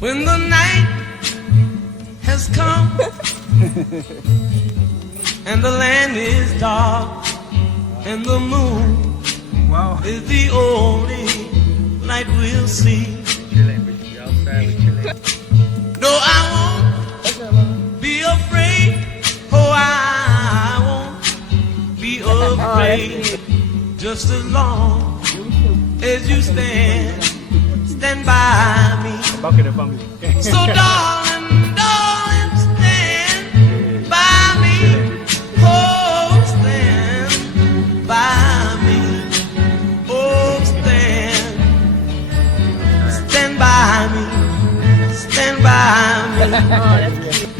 When the night has come and the land is dark and the moon is the only light we'll see. No, I won't be afraid. Oh, I won't be afraid. Just as long as you stand by me. So darling, darling, stand by me. Oh, stand by me. Oh, stand by me. Stand by me.